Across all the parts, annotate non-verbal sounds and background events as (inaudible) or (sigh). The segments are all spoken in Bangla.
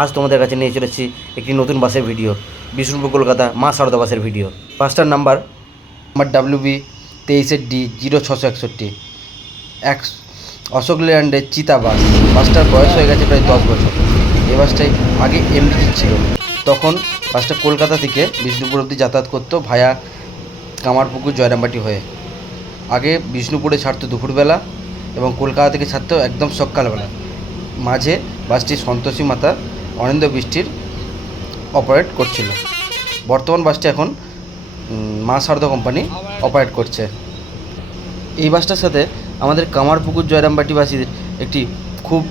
আজ তোমাদের কাছে নিয়ে চলেছি একটি নতুন বাসের ভিডিও। বিষ্ণুপুর কলকাতা মা সারদা বাসের ভিডিও। বাসটার নাম্বার আমার ডাব্লিউ বি তেইশের ডি জিরো ছশো একষট্টি। এক অশোক ল্যান্ডের চিতা বাস। বাসটার বয়স হয়ে গেছে প্রায় দশ বছর। এই বাসটাই আগে এমডি ছিল। তখন বাসটা কলকাতা থেকে বিষ্ণুপুর অবধি যাতায়াত করতো ভায়া কামারপুকুর জয়রামবাটি হয়ে। আগে বিষ্ণুপুরে ছাড়তো দুপুরবেলা এবং কলকাতা থেকে ছাড়তো একদম সকালবেলা। মাঝে বাসটি সন্তোষী মাতা অনিন্দ বৃষ্টির অপারেট করছিল। বর্তমান বাসটি এখন মা সারদা কোম্পানি অপারেট করছে। এই বাসটার সাথে আমাদের কামারপুকুর জয়রামবাটিবাসীর একটি খুব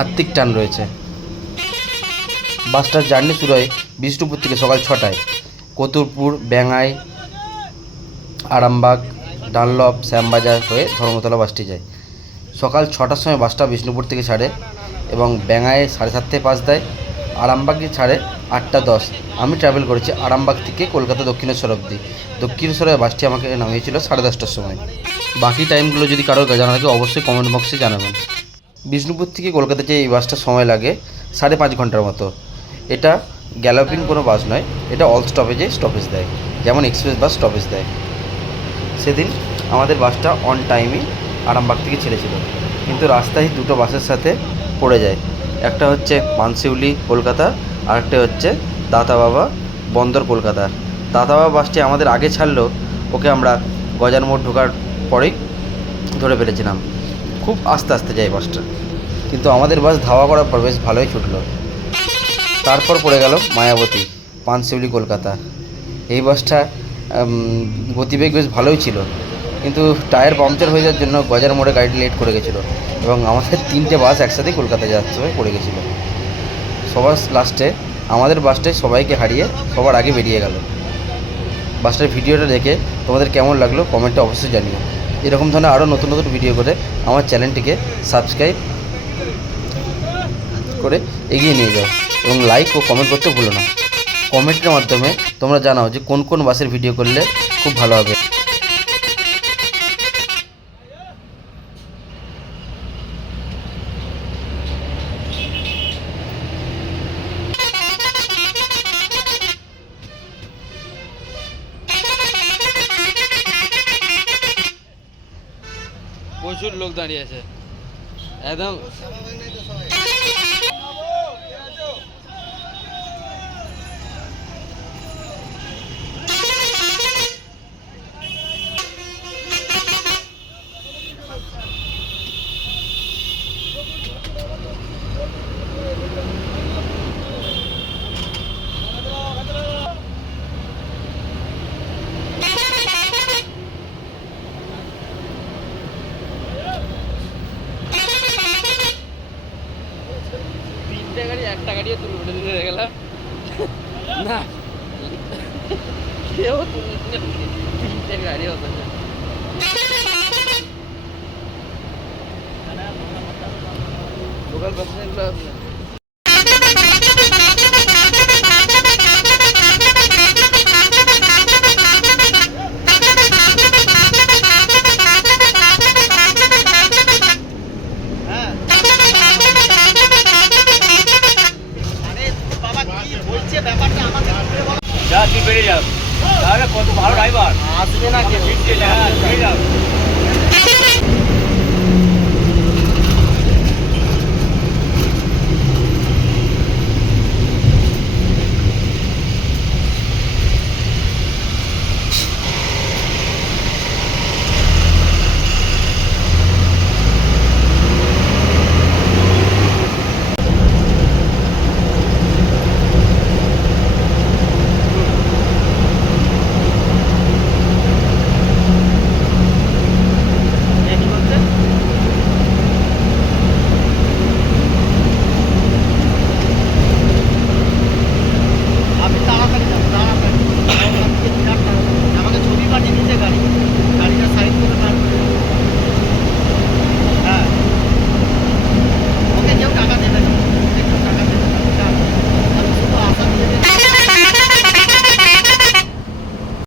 আত্মিক টান রয়েছে। বাসটার জার্নি শুরু হয় বিষ্ণুপুর থেকে সকাল ছটায়। কতুরপুর, ব্যাঙাই, আরামবাগ, ডানলপ, শ্যামবাজার হয়ে ধর্মতলা বাসটি যায়। সকাল ছটার সময় বাসটা বিষ্ণুপুর থেকে ছাড়ে এবং ব্যাঙায় সাড়ে সাতটায় পাস দেয়, আরামবাগে ছাড়ে আটটা দশ। আমি ট্রাভেল করেছি আরামবাগ থেকে কলকাতা দক্ষিণেশ্বর অবধি। দক্ষিণেশ্বরের বাসটি আমাকে নামিয়েছিল সাড়ে দশটার সময়। বাকি টাইমগুলো যদি কারোর জানা থাকে অবশ্যই কমেন্ট বক্সে জানাবেন। বিষ্ণুপুর থেকে কলকাতা যে এই বাসটা সময় লাগে সাড়ে পাঁচ ঘণ্টার মতো। এটা গ্যালোপিং কোনো বাস নয়, এটা অল স্টপেজে স্টপেজ দেয়। যেমন এক্সপ্রেস বাস স্টপেজ দেয়। সেদিন আমাদের বাসটা অন টাইমই আরামবাগ থেকে ছেড়েছিল। কিন্তু রাস্তায় দুটো বাসের সাথে পড়ে যায়। একটা হচ্ছে পানশিউলি কলকাতা, আর একটা হচ্ছে দাতা বাবা বন্দর কলকাতা। দাতা বাবা বাসটি আমাদের আগে ছাড়লেও ওকে আমরা গজার মোড় ঢোকার পরেই ধরে ফেলেছিলাম। খুব আস্তে আস্তে যায় বাসটা। কিন্তু আমাদের বাস ধাওয়া করার পর বেশ ভালোই ছুটলো। তারপর পড়ে গেল মায়াবতী পানশিউলি কলকাতা। এই বাসটা গতিবেগ বেশ ভালোই ছিল। কিন্তু টায়ার পাংচার হয়ে যাওয়ার জন্য গজার মোড়ে গাড়িটি লেট করে গেছিল এবং আমাদের (laughs) তিনটে বাস একসাথেই কলকাতায় যাওয়ার সময় পড়ে গেছিল। সবার লাস্টে, আমাদের বাসটাই সবাইকে হারিয়ে সবার আগে বেরিয়ে গেল। বাসটার ভিডিওটা দেখে তোমাদের কেমন লাগল কমেন্টে অবশ্যই জানিও। এরকম ধরনের আরও নতুন নতুন ভিডিও করে আমার চ্যানেলটিকে সাবস্ক্রাইব করে এগিয়ে নিয়ে যাও এবং লাইক ও কমেন্ট করতে ভুলো না। কমেন্টের মাধ্যমে তোমরা জানাও যে কোন কোন বাসের ভিডিও করলে খুব ভালো হবে। প্রচুর লোক দাঁড়িয়ে আছে। একদম। তিনটে গাড়ি একটা গাড়িও তুলে উঠে দিতে গেলাম না কেউ তুলে তিনটে গাড়ি হতো না। লোকাল বাসগুলো যা তুই বেড়ে যাও তাহলে কত ভালো ড্রাইভার আসবে না কেউ বেড়ে যাও